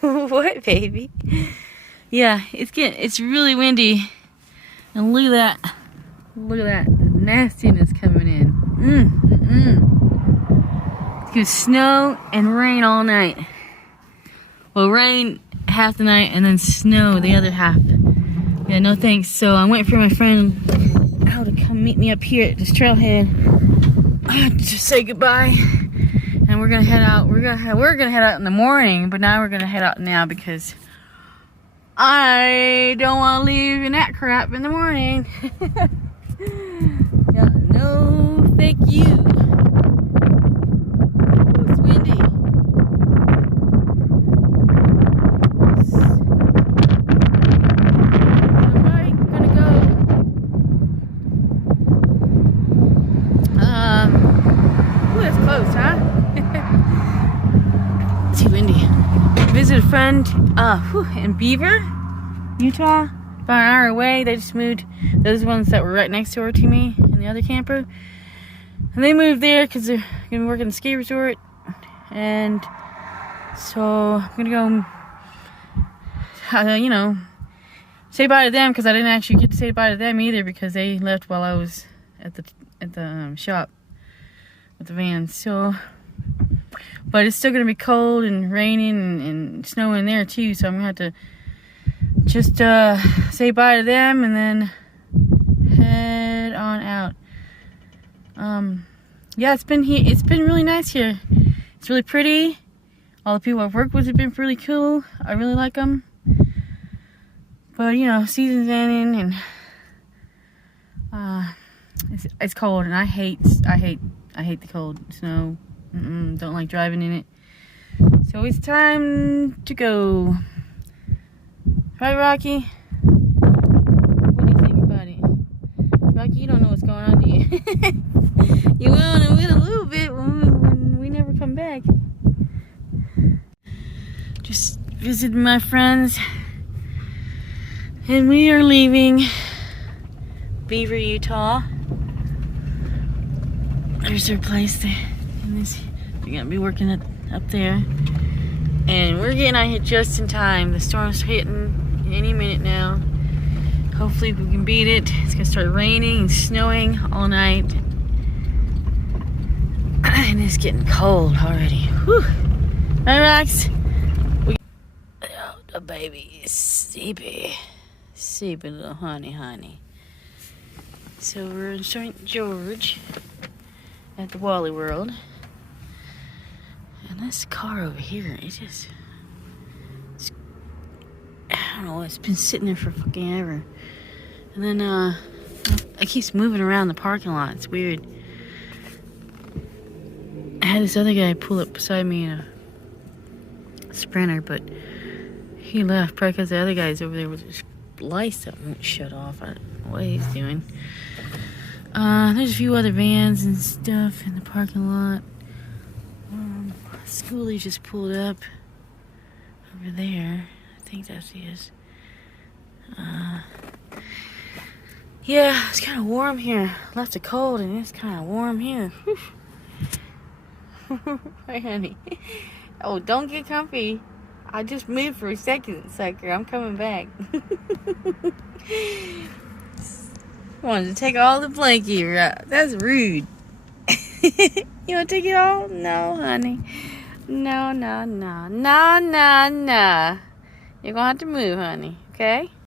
What, baby? Yeah, it's really windy. And look at that. Look at that nastiness coming in. It's gonna snow and rain all night. Well, rain half the night and then snow the other half. Yeah, no thanks. So I went for my friend Al to come meet me up here at this trailhead to say goodbye. And we're gonna head out. We're gonna head out in the morning, but now we're gonna head out now because I don't want to leave in that crap in the morning. Yeah, no, thank you. Oh, it's windy. Somebody gonna go. Ooh, that's close, huh? It's too windy. Visit a friend in Beaver, Utah, about an hour away. They just moved. Those ones that were right next door to me in the other camper, and they moved there because they're gonna work in the ski resort. And so I'm gonna go, say bye to them because I didn't actually get to say bye to them either because they left while I was at the shop with the van. So. But it's still going to be cold and raining and snowing there too, so I'm going to have to just say bye to them and then head on out. Yeah, it's been really nice here. It's really pretty. All the people I've worked with have been really cool. I really like them. But season's ending and it's cold, and I hate the cold. Snow. Don't like driving in it. So it's time to go. Right, Rocky? What do you think about it? Rocky, you don't know what's going on, do you? You will in a little bit when we never come back. Just visiting my friends. And we are leaving Beaver, Utah. There's their place there. They're gonna be working up there, and we're getting out here just in time. The storm's hitting any minute now. Hopefully we can beat it. It's gonna start raining and snowing all night, and it's getting cold already. Whew. Right, Max? The baby is sleepy, little honey. So we're in St. George at the Wally World. And this car over here, I don't know, it's been sitting there for fucking ever. And then, it keeps moving around the parking lot. It's weird. I had this other guy pull up beside me in a Sprinter, but he left probably because the other guy's over there with his lights that won't shut off. I don't know what he's doing. There's a few other vans and stuff in the parking lot. Schoolie just pulled up over there. I think that's his. Yeah, it's kind of warm here. Lots of cold, and it's kind of warm here. Right, honey? Oh, don't get comfy. I just moved for a second, sucker. I'm coming back. Wanted to take all the blanket out. That's rude. You want to take it all? No, honey. No. You're going to have to move, honey. Okay?